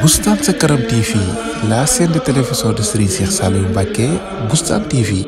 Boustan Sa Kanam TV, la chaîne de télévision de Serigne Cheikh Saliou Mbacké, Boustan TV.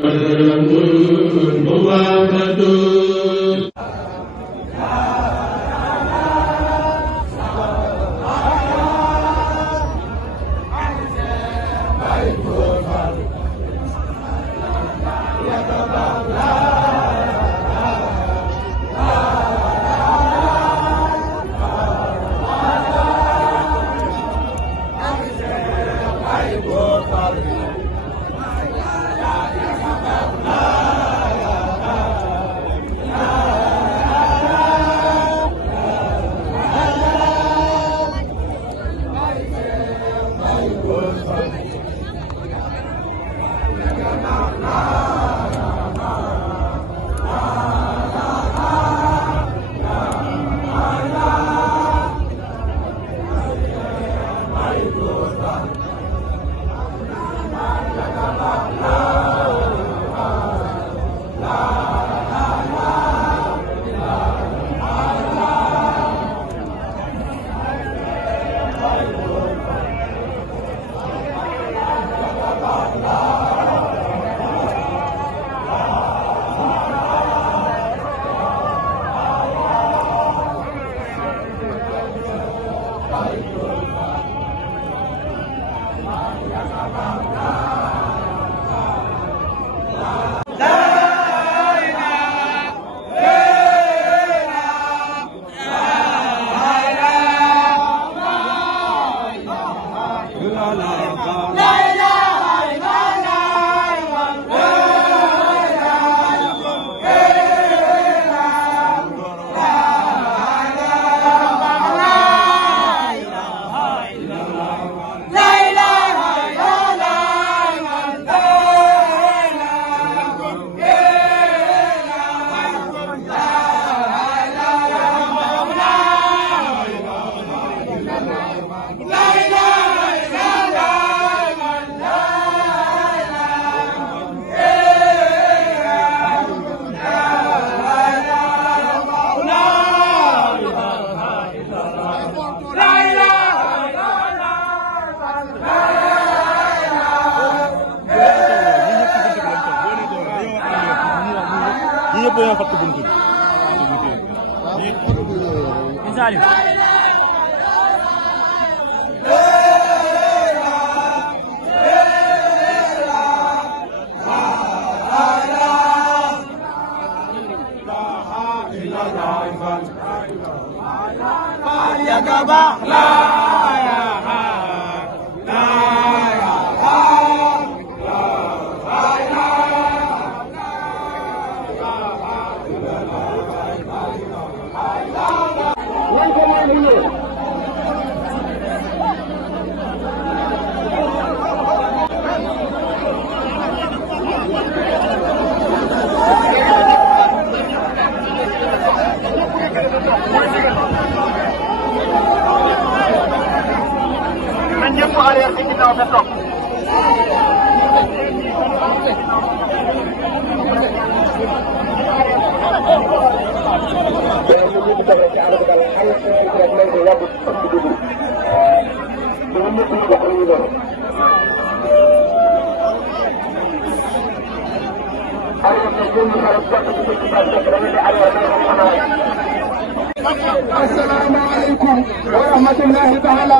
Assalamu alaikum wa rahmatullahi ta'ala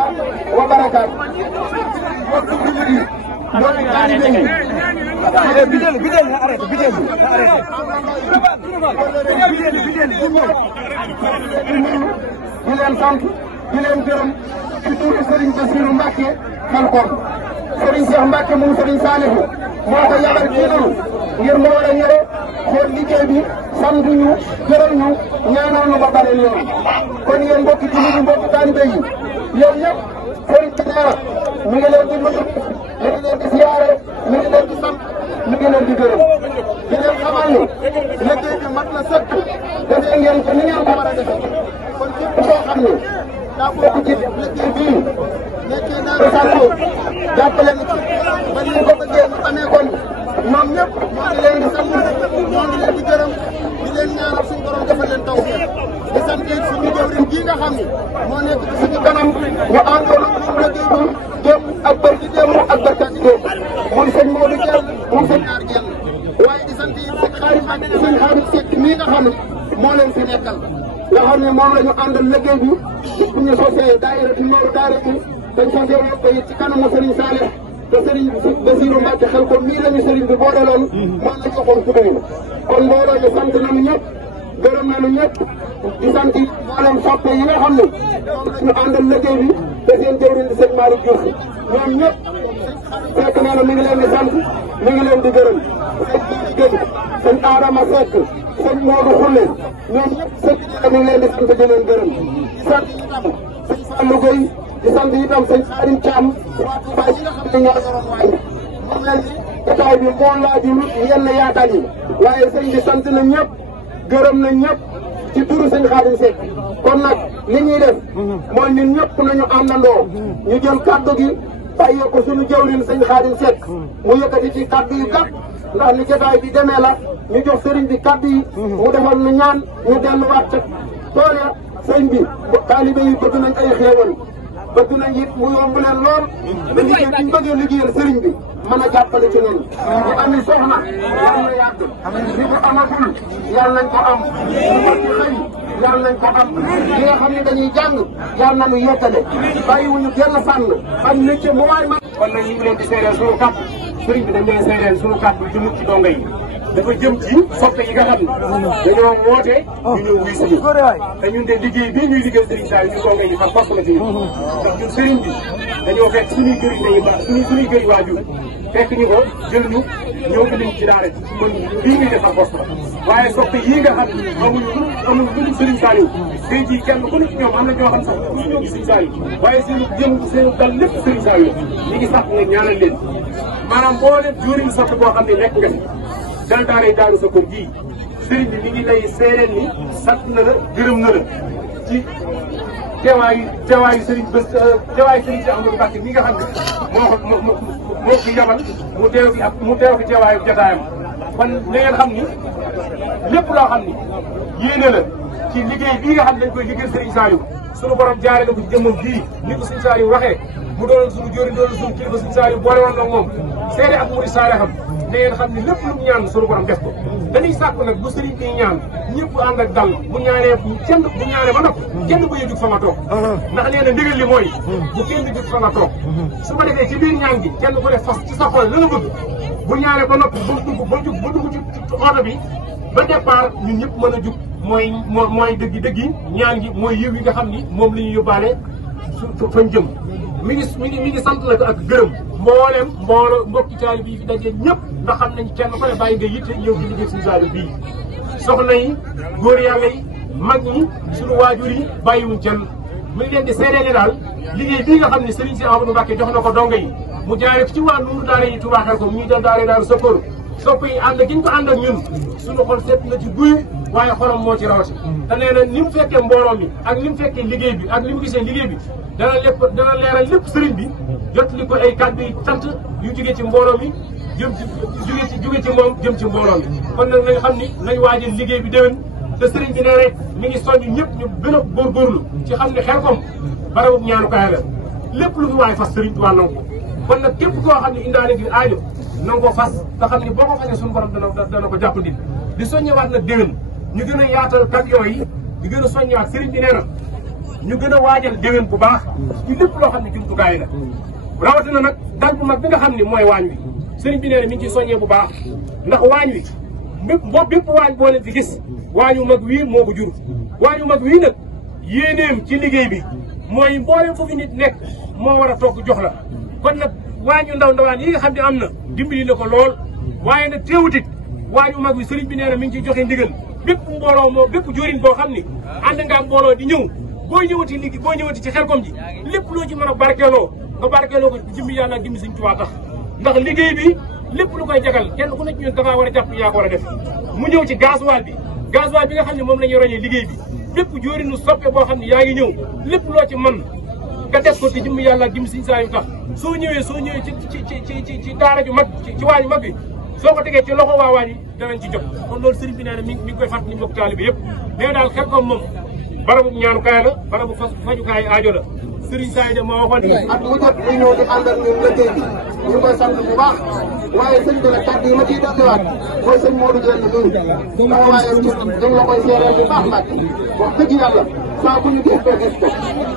wa barakatuh. Di leen sant di leen gërëm ci turu Serigne Bassirou Mbacké Khalcom. Serigne Cheikh Mbacké moom Serigne Saliou moo ko yabal ci ñun ngir mu war a ñëw xool liggéey bi sant ñu gërëm ñu ñaanal ñu ba bare yoon. kon yéen mbokki jullit yi mbokki taalibe yi yéen ñëpp Serigne Dara mi ngi leen di nuyu mi ngi leen di siyaare mi ngi leen di sant mi ngi leen di gërëm di leen xamal ni liggéey bi mat na sëkk defee ngeen ko ni ngeen ko war a defee kon képp koo xam ne daa bokk ci liggéey bii nekkee Daaru Sakko jàppale ni ci ba ni ko bëggee mu amee kon ñoom ñëpp ñoo ngi leen di sant ñoo ngi leen di gërëm di leen ñaanal suñu borom defal leen taw di sant suñu jëwriñ ji nga xam ni moo nekk ci suñu kanam ñu àndoon ak moom liggéey bi démb ak barki démb ak barkaati démb muy sëñ Modou Dieng muy sëñ Naar Dieng waaye di sant yi sëñ Xaadim Seck mii nga xam ne moo leen fi nekkal nga xam ne moom la ñu àndal liggéey bi bu ñu sosee daayira ci Nourou Daarayni dañ sosee woon ko ci kanamu Serigne Salih te Serigne Bassirou Mbacke xel ko mii la ñu Serigne bi boole loon moom la ñu waxoon ku doy kon mbooloo ñu sant nañu ñëpp gërëm nañu ñëpp di sant mboolem soppe yi nga xam ne ñu àndal liggéey bi te seen jëwriñ di sëñ Malick Diouf ñoom ñëpp fekk nee na mi ngi leen di sant mi ngi leen di gërëm sëñ Adama Seck sëñ Modou Khoule ñoom ñëpp sëñ bi mi ngi leen di sant di leen gërëm di sant itam sëñ Fallou Gueye di sant itam sëñ Xarim Thiam waa Touba yi nga xam ne ñoo yoroon waaye mu mel ni état bi moo laajul yenn yaatal yi waaye sëñ bi sant na ñëpp gërëm na ñëpp ci turu sëñ Xaadim Seck kon nag li ñuy def mooy ñun ñëpp nañu àndandoo ñu jël kaddu gi bàyyee ko suñu jëwriñ sëñ Xaadim Seck mu yëkkati ci kaddu yu gàtt ndax li jotaay bi demee la ñu jox sëriñ bi kaddu yi mu defal nu ñaan ñu delluwaat ca tool ya sëñ bi taalibe yi bëgg nañ ay xéewal bëgg nañ it mu yomb leen lool ba liggéey bi ñu bëggee liggéeyal sëriñ bi mën a jàppale ci noonu bu ami soxna yàlla na yàgg li bu amatul yàlla nañ ko am lu ko ci xëy yàlla nañ ko am li nga xam ne dañuy jàng yàlla nañu yeggale bàyyiwuñu kenn fànn am métier mu waay man kon nag ñu ngi leen di seedeel suñu kàddu sëriñ bi dañ leen seedeel suñu kàddu jëmut ci donga yi dafa jëm ci soppe yi nga xam ne dañoo woote ñu ñëw wuy suñu te ñun de liggéey bii ñuy liggéey sëriñ Saliou ñu donga yi xam force la ci ñun ndax ñun sëriñ bi dañoo fekk suñuy kër yi dañuy baax suñuy kër yi waajur fekk ñu ko jël ñu ñëw indi ci daara ci kon lii ñuy def force la waaye soppe yii nga xam ne amuñu lu dul sëriñ Saliou tey jii kenn ku nekk ñoom am na ñoo xam sax ñu ñëw ci sëriñ Saliou waaye seen jëm seen dal lépp sëriñ Saliou ñi ngi sax nga ñaanal leen maanaam boo def juriñ soppe boo xam ne nekk nga si dal daaray daaru sa kër gii sëriñ bi mi ngi lay seereen ni sant na la gërëm na la ci teewaayu sëriñ bés teewaayu sëriñ si Amadou Mbacke mi nga xam ne moo fi yabal mu teew fi teewaayu jotaayam kon na ngeen xam ni lépp loo xam ni yéene la ci liggéey bii nga xam ne dañ koy liggéey sëriñ Saliou sunu borom jaare na ko ci jëmmam bii ni ko sëriñ Saliou waxee mu doon suñu jóori doon suñu kilifa sëriñ Saliou boole woon nag moom seede ak murid saare xam na ngeen xam ne lépp lu mu ñaan sunu borom def ko dañuy sàkk nag bu sëriñ bi ñaan ñëpp ànd ak dal bu ñaanee kenn bu ñaanee ba noppi kenn bu jug fa nga toog ndax nee na ndigal li mooy bu kenn jug fa nga toog su ko defee ci biir ñaan gi kenn ku def fas ci sa xol la nga bëgg bu ñaanee ba noppi ba dugg ci oto bi ba départ ñun ñëpp mën a jug mooy dëggi ñaan gi mooy yiw yi nga xam ni moom la ñu yóbbaale fañ jëm mi ngi sant la ko ak gërëm mbooloo mbokki taali bii fi daje ñëpp nga xam nañ kenn ko ne bàyyi nga yitte yow di liggéey suñu Saliou bii soxna yi góor yàlla yi mag ñi suñu waajur yi bàyyiwuñ kenn mi ngi leen di seedee ne daal liggéey bii nga xam ne Serigne si Amadou Mbacke jox na ko donga yi mu jaaree ci waa Nourou Daarayni Touba xel ko mu ñuy dem daaru Sokone sopp yi ànd gi ñu ko ànd ak ñun suñu xol seet na ci guy waaye xolam moo ci rawati te nee na ni mu fekkee mbooloo mi ak ni mu fekkee liggéey bi ak ni mu gisee liggéey bi dana leeral lépp sëriñ bi jot li ko ay kàddu yi sant yu jógee ci mbooloo mi jëm ci jóge ci moom jëm ci mbooloo mi kon nag nañ xam ni nañ waajal liggéey bi déwén te sëriñ bi ne rek mi ngi soññ ñëpp ñu gën a góorgóorlu ci xam ne Xelcom barabu ñaanukaay la lépp lu fi waay fas sëriñ Tuubaa nangu ko kon nag képp koo xam ne indaale gi aajo na nga ko fas nga xam ne boo ko fasee suñu borom dana ko jàppandi di soññewaat nag déwén ñu gën a yaatal camion yi di gën a soññewaat sëriñ bi nee na ñu gën a waajal déwén bu baax ci lépp loo xam ne jumtukaay la rawatina nag dal bu mag bi nga xam ne mooy waañ wi sëriñ bi nee na mi ngi ciy soññee bu baax ndax waañ wi bépp waañ boo leen fi gis waañu mag wii moo ko jur waañu mag wii nag yéeneem ci liggéey bi mooy mboolem foofu nit nekk moo war a togg jox la kon nag waañu ndawaan yi nga xam ne am na dimbali na ko lool waaye nag teewutit waañu mag wi sëriñ bi nee na mi ngi ciy joxe ndigal bépp mbooloo moo bépp jóorin boo xam ni ànd nga mbooloo di ñëw boo ñëwati ci Xelcom ji lépp loo ci mën a barkeeloo nga barkeeloo ko jëmmi yàlla ak jëmmi Sëriñ Tuubaa tax ndax liggéey bi lépp lu koy jagal kenn ku nekk ñun da ngaa war a jàpp yaa ko war a def mu ñëw ci gasoil bi nga xam ne moom la ñuy roñee liggéey bi bépp jóorinu soppe boo xam ne yaa ngi ñëw lépp loo ci mën nga def ko ci jëmmi yàlla ak jëmmi Sëriñ Saliou tax soo ñëwee ci daara ju mag ci waañu mag bi soo ko tegee ci loxo waa waa ji danañ ci jot kon loolu sëriñ bi nee na mi ngi koy fàttali mbokk taalibe yëpp nee daal Xelkom moom barabu ñaanukaay la barabu fajukaay aajo la sëriñ Saay de moo waxoon at mu jot ñu ñëw di ànd ak ñun liggéey bi ñu koy sant bu baax waaye sëñ bi nag kàddu yi ma ciy dolliwaat mooy sëñ Modou Dieng nii waaye ñu la koy seereel bu baax Mbacke wax dëgg yàlla saa bu ñu gis ko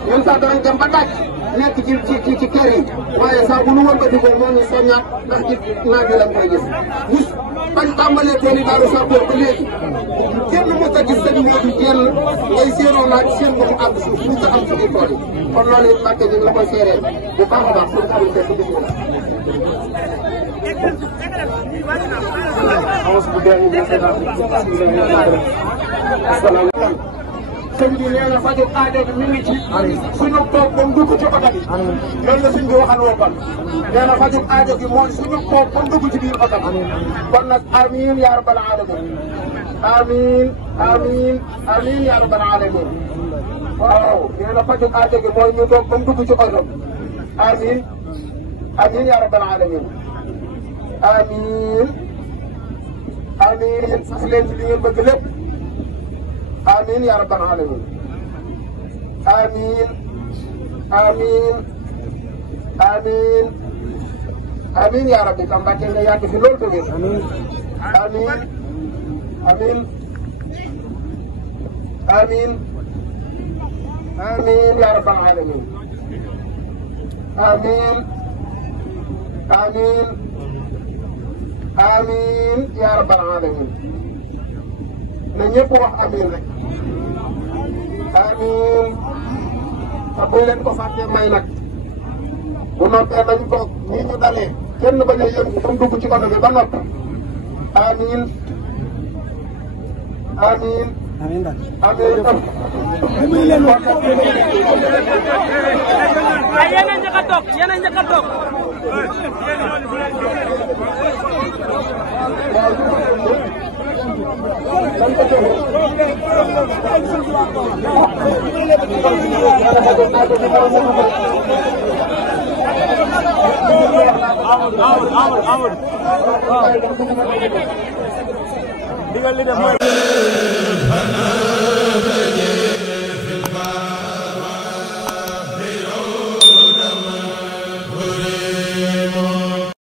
ñun sax danañ dem ba daaj nekk ci kër yi waaye saa bu nu wëlbati ko moo ñu soññaat ndax ci naaj bi lañ koy gis gis bañ tàmbalee tool yi Daaru Sapeur ba léegi kenn mos a gis sëñ Modou Dieng ngay séenoo laaj seen bopp àgg suuf mu sa am ci biir tool yi kon loolu it Mbacke ñu ngi la koy seereel bu baax a baax suñu xarit si gis nga. sëñ bi nee na faju aajo bi mi ngi ci suñu toog ba mu dugg ci oto bi loolu la sëñ bi waxal woon nee na faju aajo gi mooy suñu toog ba mu dugg ci biir oto bi kon nag amiin yaa rabbal alamin amiin amiin amiin yaa rabbal alamin waaw nee na faju aajo gi mooy ñu toog ba mu dugg ci oto amiin amiin yaa rabbal alamin amiin amiin fas leen ci li ngeen bëgg lépp amiin yaa rabbal alamin amiin amiin amiin amiin yaa rabbi tam Mbàkke nga yàgg fi loolu tamit amiin amiin amiin amiin yaa rabbal alamin amiin amiin amiin yaa rabbal alamin na ñëpp wax amiin rek amiin te bu leen ko fàttee may nag bu noppee nañ toog nii ñu dalee kenn bañ a yëngu ba mu dugg ci oto bi ba noppi amiin amiin amiin yéen a njëkk a toog yéen a njëkk a toog Digal li def mooy